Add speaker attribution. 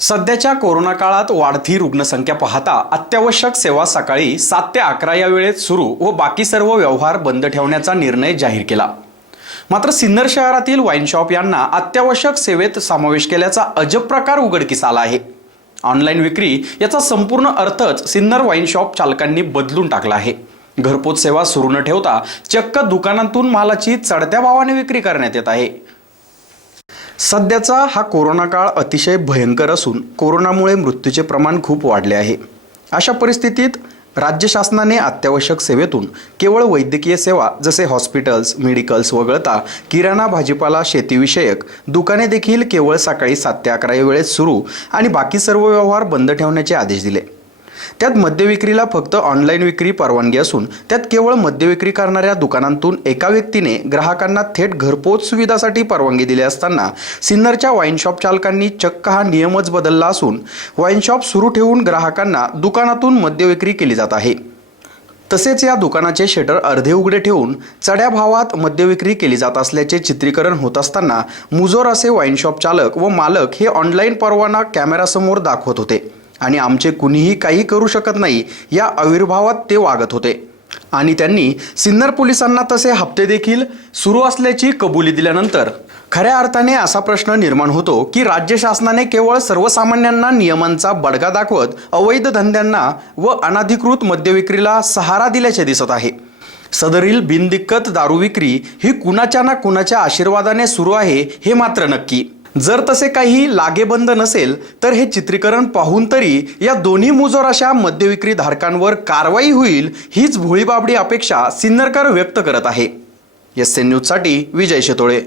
Speaker 1: सध्याच्या कोरोना काळात वाढती रुग्णसंख्या पाहता अत्यावश्यक सेवा सकाळी सात ते अकरा या वेळेत सुरू व बाकी सर्व व्यवहार बंद ठेवण्याचा निर्णय जाहीर केला. मात्र सिन्नर शहरातील वाईन शॉप यांना अत्यावश्यक सेवेत समावेश केल्याचा अजब प्रकार उघडकीस आला आहे. ऑनलाईन विक्री याचा संपूर्ण अर्थच सिन्नर वाईन शॉप चालकांनी बदलून टाकला आहे. घरपोच सेवा सुरू न ठेवता चक्क दुकानातून मालाची चढत्या भावाने विक्री करण्यात येत आहे. सध्याचा हा कोरोना काळ अतिशय भयंकर असून कोरोनामुळे मृत्यूचे प्रमाण खूप वाढले आहे. अशा परिस्थितीत राज्य शासनाने अत्यावश्यक सेवेतून केवळ वैद्यकीय सेवा जसे हॉस्पिटल्स मेडिकल्स वगळता किराणा भाजीपाला शेतीविषयक दुकाने देखील केवळ सकाळी सात ते अकरा या वेळेत सुरू आणि बाकी सर्व व्यवहार बंद ठेवण्याचे आदेश दिले. त्यात मद्यविक्रीला फक्त ऑनलाईन विक्री परवानगी असून त्यात केवळ मद्यविक्री करणाऱ्या दुकानांतून एका व्यक्तीने ग्राहकांना थेट घरपोच सुविधासाठी परवानगी दिली असताना सिन्नरच्या वाईनशॉप चालकांनी चक्क हा नियमच बदलला असून वाईन शॉप सुरू ठेवून ग्राहकांना दुकानातून मद्यविक्री केली जात आहे. तसेच या दुकानाचे शटर अर्धे उघडे ठेवून चढ्या भावात मद्यविक्री केली जात असल्याचे चित्रीकरण होत असताना मुजोर असे वाईनशॉप चालक व मालक हे ऑनलाईन परवाना कॅमेरासमोर दाखवत होते. आणि आमचे कुणीही काही करू शकत नाही या आविर्भावात ते वागत होते. आणि त्यांनी सिन्नर पोलिसांना तसे हप्ते देखील सुरू असल्याची कबुली दिल्यानंतर खऱ्या अर्थाने असा प्रश्न निर्माण होतो की राज्य शासनाने केवळ सर्वसामान्यांना नियमांचा बडगा दाखवत अवैध धंद्यांना व अनाधिकृत मद्यविक्रीला सहारा दिल्याचे दिसत आहे. सदरील बिनदिक्कत दारू विक्री ही कुणाच्या ना कुणाच्या आशीर्वादाने सुरू आहे हे मात्र नक्की. जर तसे काही लागेबंद नसेल तर हे चित्रीकरण पाहून तरी या दोन्ही मुजोर अशा मद्यविक्री धारकांवर कारवाई होईल हीच भोळीबाबडी अपेक्षा सिन्नरकर व्यक्त करत आहे. एस एन न्यूजसाठी विजय शेतोळे.